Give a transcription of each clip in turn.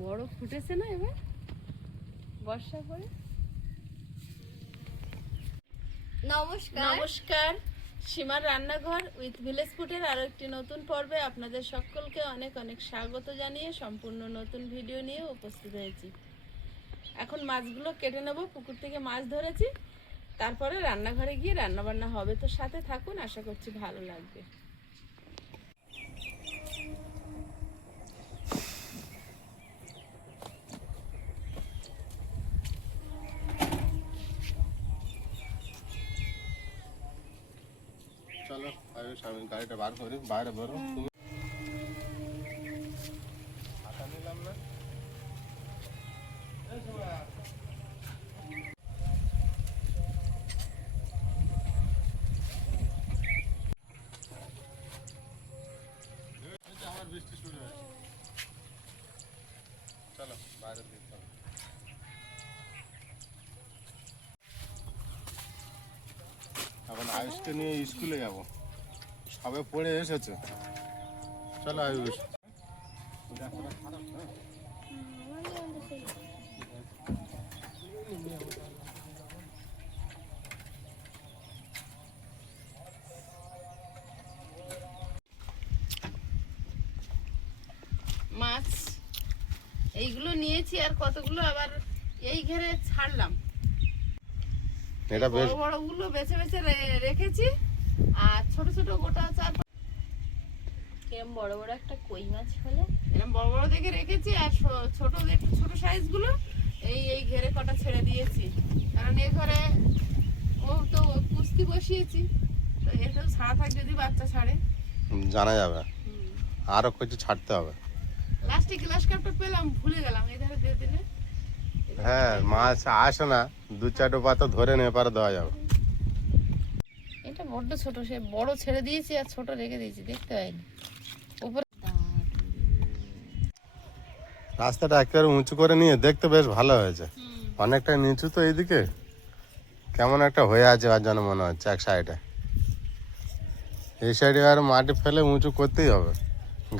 বড় ফুটেছে না এবার বর্ষা পরে। নমস্কার, সীমার রান্নাঘর উইথ ভিলেজ ফুডের আরো একটি নতুন পর্বে আপনাদের সকলকে অনেক অনেক স্বাগত জানিয়ে সম্পূর্ণ নতুন ভিডিও নিয়ে উপস্থিত হয়েছি। এখন মাছগুলো কেটে নেব, পুকুর থেকে মাছ ধরেছি, তারপরে রান্নাঘরে গিয়ে রান্নাবান্না হবে। তো সাথে থাকুন, আশা করছি ভালো লাগবে। চলো আমি গাড়িটা বার করি, বাইরে বেরো। তুমি হাতা নিলাম না। আমার বৃষ্টি শুরু হয়েছে, চলো বাইরে দিতে হবে। এখন আয়ুষকে নিয়ে স্কুলে যাব, সবে পড়ে এসেছে। চলো আয়ুষ। মাছ এইগুলো নিয়েছি, আর কতগুলো আবার এই ঘেরে ছাড়লাম। এটা বেশ বড় বড়গুলো বেছে বেছে রেখেছি, আর ছোট ছোট গোটা চার এরকম বড় বড় একটা কই মাছ হলে এরকম বড় বড় দেখে রেখেছি, আর ছোট একটু ছোট সাইজগুলো এই ঘেরে কটা ছেড়ে দিয়েছি। কারণ এ ঘরে ও তো কুস্তি বসিয়েছি, তো এটা ছাড়া থাক, যদি বাচ্চা ছাড়ে জানা যাবে, আরো কিছু ছাড়তে হবে। লাস্টে গ্লাস কাপটা পেলাম, ভুলে গেলাম, এই ধারে দিয়ে দিলে। হ্যাঁ, মাছ আসে না, দু চারটে পাতা ধরে নিয়ে পারে দেওয়া যাবে। এটা বড্ড ছোট, সে বড় ছেড়ে দিয়েছি আর ছোট রেখে দিয়েছি, দেখতে পাইনি উপরে। রাস্তাটা একেবারে উঁচু করে নিয়ে দেখতে বেশ ভালো হয়েছে। অনেকটা নিচু তো এইদিকে, কেমন একটা হয়ে আছে আর যেন মনে হচ্ছে এক সাইডে। এই সাইডে আর মাটি ফেলে উঁচু করতেই হবে,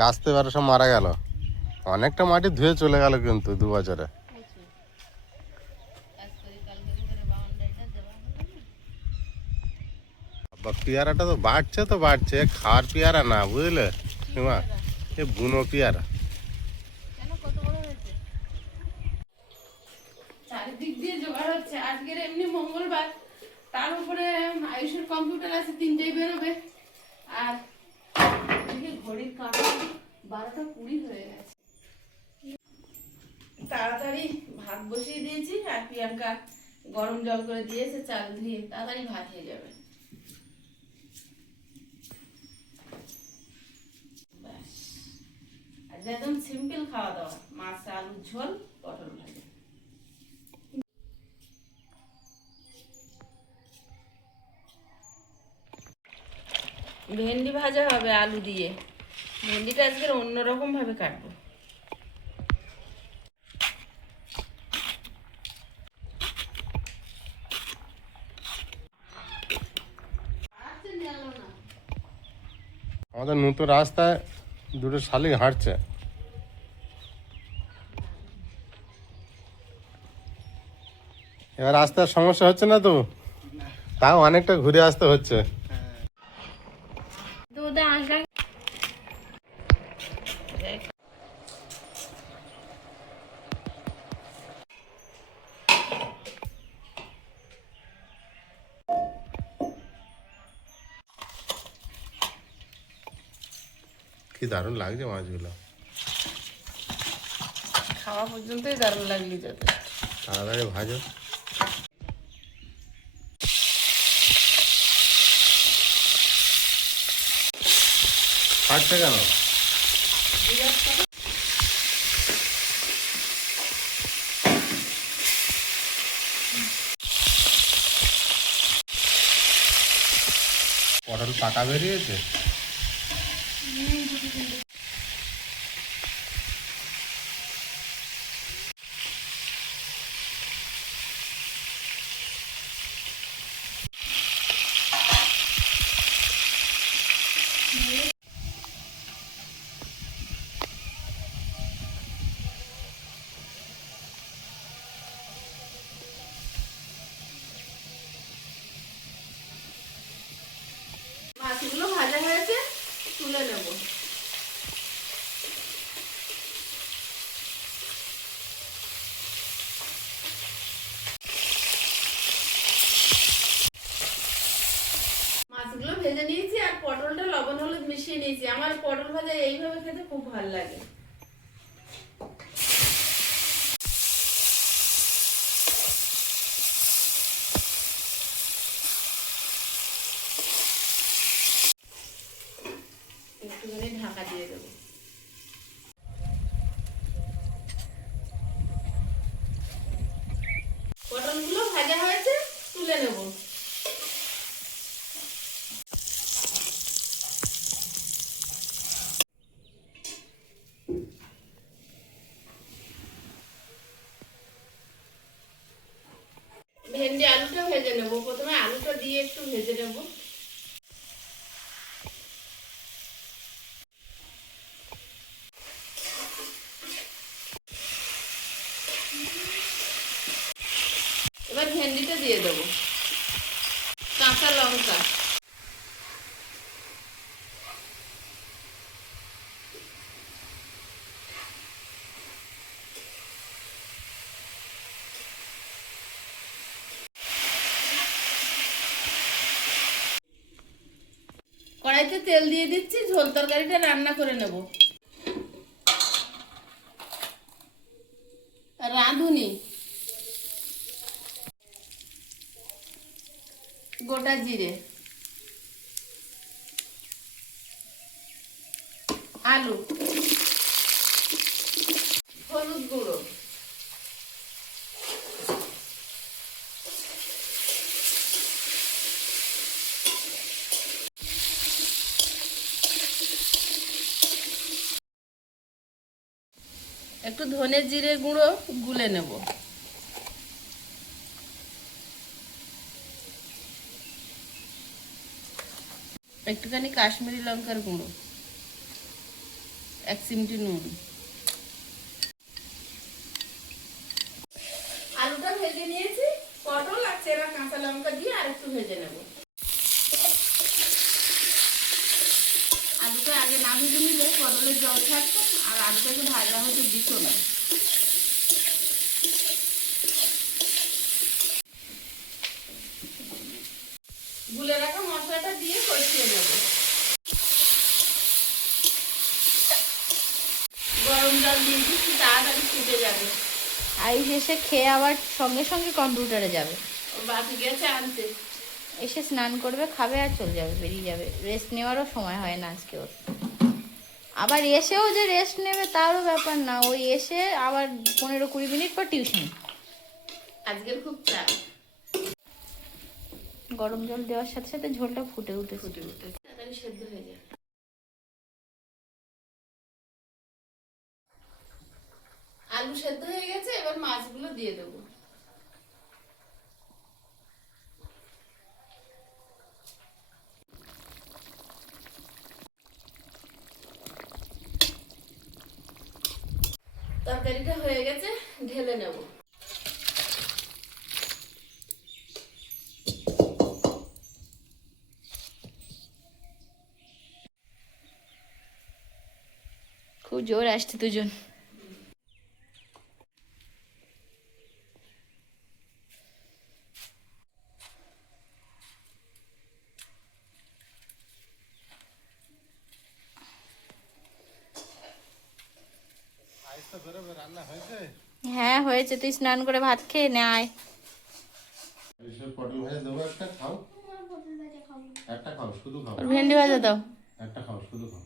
গাছ তো এবার সব মারা গেল, অনেকটা মাটি ধুয়ে চলে গেল কিন্তু 2 বছরে। পেয়ারাটা তো বাড়ছে, খাওয়ার পেয়ারা না, বুঝলে সীমা, এ বুনো পেয়ারা। চারিদিক দিয়ে জোগাড় হচ্ছে। আজকের এমনি মঙ্গলবার, তার উপরে আয়ুষের কম্পিউটার আছে, 3টায় বেরোবে। আর ঘড়ির কাঁটা 12টা 20 হয়ে গেছে। তাড়াতাড়ি ভাত বসিয়ে দিয়েছি, আর প্রিয়াঙ্কা গরম জল করে দিয়েছে, চাল ধুয়ে তাড়াতাড়ি ভাত হয়ে যাবে। ব্যাস, আর একদম সিম্পল খাওয়া দাওয়া, মাছ আলুর ঝোল, পটল ভাজা। ভেন্ডি ভাজা হবে আলু দিয়ে। ভেন্ডিটা আজকে অন্যরকম ভাবে কাটবো। আমাদের নতুন রাস্তায় দুটো শালিক হাঁটছে। এবার রাস্তার সমস্যা হচ্ছে না তো, তাও অনেকটা ঘুরে আসতে হচ্ছে। কি দারুণ লাগছে মাছগুলো, খাওয়া পর্যন্তই দারুণ লাগলি যত। তাড়াতাড়ি ভাজো। ফাটছে কেন? পটল পাকা বেরিয়েছে। এইভাবে খেতে খুব ভালো লাগে। একটুখানি ঢাকা দিয়ে দেবো। পটলগুলো ভাজা হয়েছে, তুলে নেব। ভেন্ডি আলুটা ভেজে নেব। প্রথমে আলুটা দিয়ে একটু ভেজে নেব। এবার ভেন্ডিটা দিয়ে দেবো, কাঁচা লঙ্কা, কড়াইতে তেল দিয়ে দিচ্ছি, ঝোল তরকারিটা রান্না করে নেব। রাঁধুনি, গোটা জিরে, আলু, হলুদ গুঁড়ো, একটু ধনে জিরে গুঁড়ো গুলে নেব। একটুখানি কাশ্মীরি লঙ্কার গুঁড়ো, 1 চিমটি নুন। আলুটা ভেজে নিয়েছি, পটল আর চেরা কাঁচা লঙ্কা দিয়ে আর একটু ভেজে নেব। আলুটা আগে না ভেজে নিলে পটলের জল থাকতো আর আলুটাকে ভাজা হতে দিত না। গুলে রাখা মশলাটা দিয়ে কষিয়ে নেব। গরম জল দিয়ে দিচ্ছি, তাড়াতাড়ি ফুটে যাবে। আয়ুষ এসে খেয়ে আবার সঙ্গে সঙ্গে কম্পিউটারে যাবে। ও বাকি গেছে আনতে। এসে স্নান করবে, খাবে আর চলে যাবে, বেরিয়ে যাবে। রেস্ট নেওয়ারও সময় হয় না আজকে ওর। আবার এসেও যে রেস্ট নেবে তারও ব্যাপার না, ওই এসে আবার 15-20 মিনিট পর টিউশন। আজকের খুব চাপ। গরম জল দেওয়ার সাথে সাথে ঝোলটা ফুটে উঠে তাড়াতাড়ি সেদ্ধ হয়ে যায়। আলু সেদ্ধ হয়ে গেছে, এবার মাছগুলো দিয়ে দেবো। তরকারিটা হয়ে গেছে, ঢেলে নেব। খুব জোর আসছে দুজন। রান্না হয়েছে? হ্যাঁ হয়েছে, তুই স্নান করে ভাত খেয়ে নে আয়। পটল ভাজা দেবো একটা, খাও। একটা খাও, শুধু খাও। ওর ভেন্ডি ভাজা দাও। একটা খাও, শুধু খাও।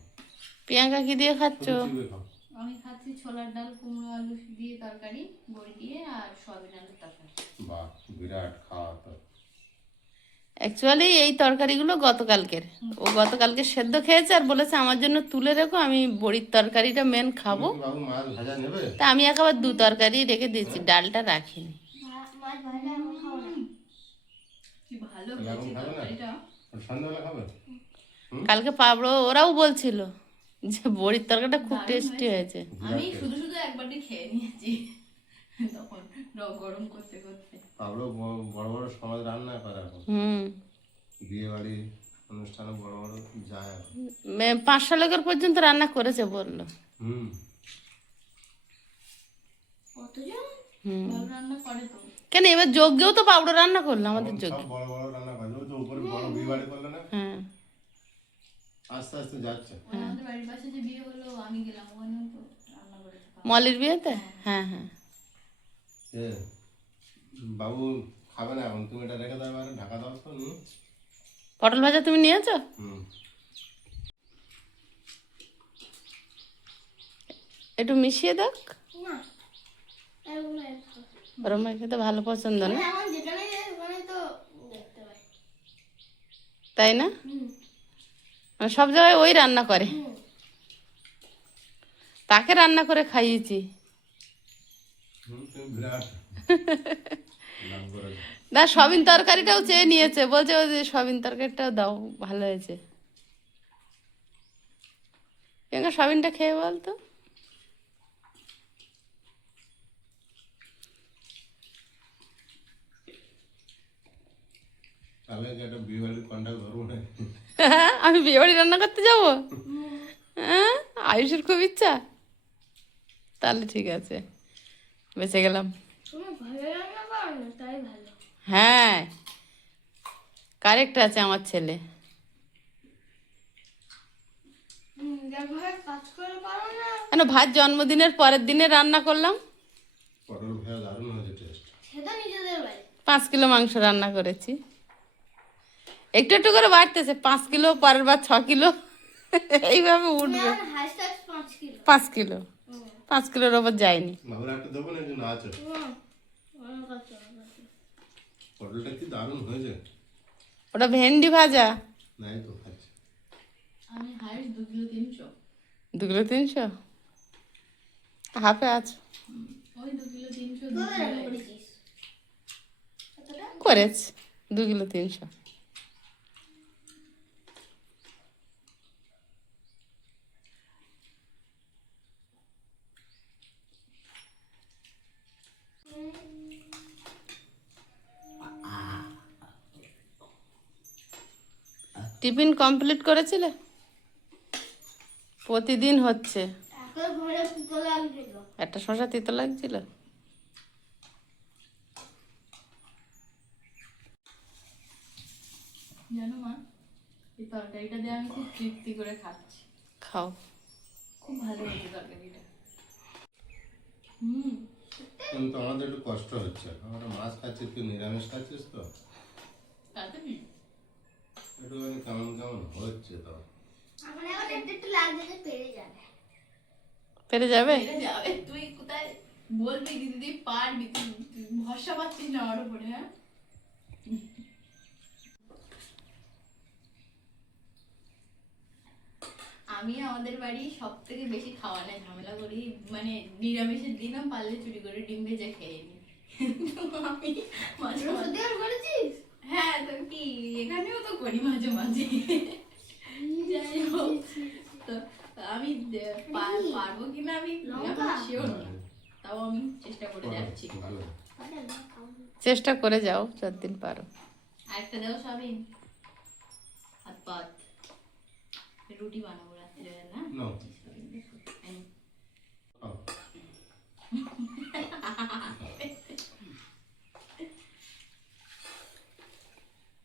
প্রিয়াঙ্কা কি দিয়ে খাচ্ছ? শুধু চিবিয়ে খাও। আমি খাচ্ছি ছোলার ডাল, কুমড়ো আলু দিয়ে তরকারি, বড়ি দিয়ে আর সয়াবিন আলুর তরকারি। বাহ, বিরাট খাওয়া তো। অ্যাকচুয়ালি এই তরকারিগুলো গতকালকের। ও গতকালকে সেদ্ধ খেয়েছে আর বলেছে আমার জন্য তুলে রেখো, আমি বড়ির তরকারিটা মেন খাবো। তুমি কি বাবু মাছ ভাজা নেবে? তা আমি একেবারে 2 তরকারি রেখে দিয়েছি, ডালটা রাখিনি। কি ভালো তাহলে এখন খাবে না? আর সন্ধ্যাবেলা খাবে? কালকে পাবড়ো ওরাও বলছিল যে বড়ির তরকারিটা খুব টেস্টি হয়েছে। আমি শুধু শুধু একবারটি খেয়ে নিয়েছি তখন গরম করতে করতে। পাবলো বড় বড় সমাজ রান্না করে এখন। বিয়ে বাড়ি অনুষ্ঠানে বড় বড় যায় এখন। 500 লোকের পর্যন্ত রান্না করেছে বললো। রান্না করে তো। কেন এবার যজ্ঞেও তো পাবড়ো রান্না করলো আমাদের সব যজ্ঞে। বড় বড় রান্না করে, ওই তো উপরে বড় বিয়ে বাড়ি করলো না? হ্যাঁ, আস্তে আস্তে যাচ্ছে। আমাদের বাড়ির পাশে যে বিয়ে হলো আমি গেলাম ওখানেও তো রান্না করেছে মলির বিয়েতে? হ্যাঁ হ্যাঁ। এ, বাবু খাবে না এখন, তুমি এটা রেখে দাও, এবারে ঢাকা দাও তো। পটল ভাজা তুমি নিয়েছো? হুম। একটু মিশিয়ে দাও। না এগুলো ওরম খেতে ভালো পছন্দ না, এখন যেখানে যাই ওখানে তো দেখতে পাই। তাই না? মানে সব জায়গায় ওই রান্না করে, তাকে রান্না করে খাইয়েছি। তুমি বিরাট নাম করেছো। না, সবিন তরকারিটাও চেয়ে নিয়েছে, বলছে ওই যে সবিন তরকারিটাও দাও, ভালো হয়েছে। প্রিয়াঙ্কা সবিনটা খেয়ে বলতো। তাহলে কি একটা বিয়ে বাড়ির কন্ট্যাক্ট ধরবো না? আমি বিয়ে বাড়ি রান্না করতে যাবো? হ্যাঁ, আয়ুষের খুব ইচ্ছা, তাহলে ঠিক আছে, বেঁচে গেলাম। তুমি ভালো রান্না করো না তাই ভালো। হ্যাঁ, কারেক্ট আছে আমার ছেলে। ব্যবহার কাজ করে পারো না কেন, ভাত জন্মদিনের পরের দিনে রান্না করলাম, পটল ভাজা দারুণ হয়েছে টেস্ট। সেটা নিজেদের বাড়ি। 5 কিলো মাংস রান্না করেছি, একটু একটু করে বাড়তেছে, 5 কিলো, পরের বার 6 কিলো, এইভাবে উঠবে। হাইস্টার 5 কিলো। 5 কিলো, 5 কিলোর ওপর যায়নি। বাবুর একটা দেবো না, না আছে। অনেক আছে, অনেক আছে। পটলটা কি দারুণ হয়েছে। ওটা ভেন্ডি ভাজা। নাই তো খাচ্ছি। আমি হাইস্ট 2 কিলো 300। 2 কিলো 300, হাফে আছে। ওই 2 কিলো 300 তোরা রান্না করেছিস কতটা? করেছে 2 কিলো 300। টিফিন কমপ্লিট করেছিলে? প্রতিদিন হচ্ছে। এখন ঘরে তো লাগছিল। একটা শসা তিতো লাগছিল। জানো মা, এই তরকারিটা দিয়ে আমি খুব তৃপ্তি করে খাচ্ছি। খাও। খুব ভালো হয়েছে তরকারিটা। কিন্তু আমাদের একটু কষ্ট হচ্ছে, আমরা মাছ খাচ্ছি, তুই নিরামিষ খাচ্ছিস তো, তাতে কি? একটুখানি কেমন কেমন হচ্ছে তো। আমার এখন একটু একটু লাগছে যে পেরে যাবে। পেরে যাবে? এটা যাবে, তুই কোথায় বলবি দিদি পারবি, তুই ভরসা পাচ্ছিস না আমার উপরে? হ্যাঁ, আমি আমাদের বাড়ি সব থেকে বেশি খাওয়ানো ঝামেলা করি, মানে নিরামিষের দিনও পারলে চুরি করে ডিম ভেজে খেয়ে নিই। কিন্তু আমি মাঝে মাঝে, সত্যি আর করেছিস? হ্যাঁ তো কি, এখানেও তো করি মাঝে মাঝে। যাই হোক, তো আমি পারবো কিনা আমি শিওর না, তাও আমি চেষ্টা করে যাচ্ছি। ভালো। আরে না খাও না। চেষ্টা করে যাও যতদিন পারো। আরেকটা দেও সবিন, হাত পাত রুটি বানাবো রাত্রে না। No. আমি খাও।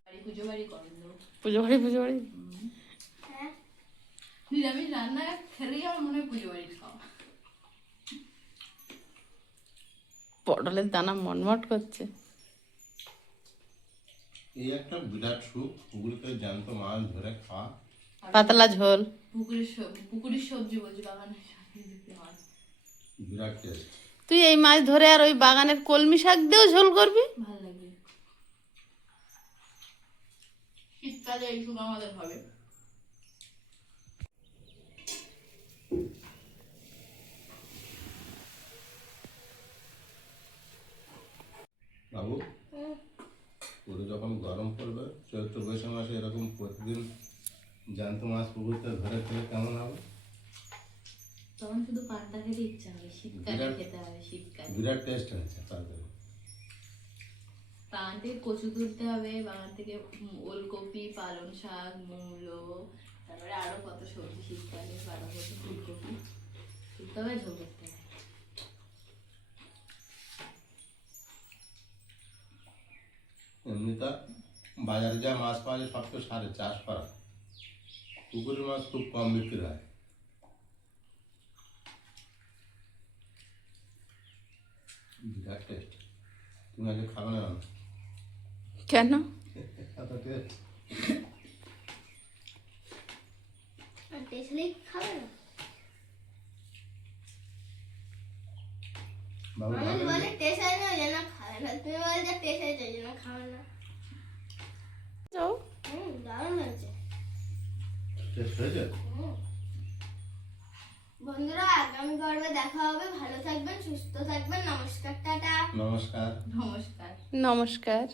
বাড়ি পুজো বাড়ি করেন দেবো। পুজো বাড়ি, পুজো বাড়ি। হ্যাঁ নিরামিষ রান্না খেলেই আমার মনে হয় পুজো বাড়ির খাওয়া। পটলের দানা মনমট করছে। এই একটা বিরাট সুখ, পুকুরিতে জ্যান্ত মাছ ধরে খাওয়া। পাতলা ঝোল। পুকুরের সবজি বলছি, বাগানের সবজি দিতে হয়। বিরাট টেস্ট। তুই এই মাছ ধরে আর ওই বাগানের কলমি শাক দিয়েও ঝোল করবি? ভালো লাগবে। শীতকালে এই শুধু আমাদের হবে। বাবু, পুরো যখন গরম পড়বে, চৈত্র বৈশাখ মাসে এরকম প্রতিদিন জ্যান্ত মাছ পুকুরতে ধরে খেলে কেমন হবে? তখন শুধু পান্তা খেতে ইচ্ছা হবে, শীতকালে খেতে হবে, শীতকালে। বিরাট টেস্ট হয়েছে তাদের। বাগান থেকে কচু তুলতে হবে, বাগান থেকে ওলকপি, পালং শাক, মূলো, তারপরে আরো কত সবজি শীতকালে, বাঁধাকপি, ফুলকপি তুলতে হবে, ঝোল করতে হবে। এমনি তো বাজারে যা মাছ পাওয়া যায় সব তো সারে চাষ করা। পুকুরের মাছ খুব কম বিক্রি হয়। বিরাট টেস্ট। তুমি আগে খাবে না? কেন? এত টেস্ট। টেস্ট নেই খাবে না। বাবু মানুষ বলে টেস্ট হয় না ওই জন্য খাবে না, তুমি বলে যে টেস্ট হয়েছে ওই জন্য খাবে না। দারুণ হয়েছে। টেস্ট হয়েছে? বন্ধুরা আগামী পর্বে দেখা হবে, ভালো থাকবেন, সুস্থ থাকবেন, নমস্কার, টাটা। নমস্কার। নমস্কার। নমস্কার।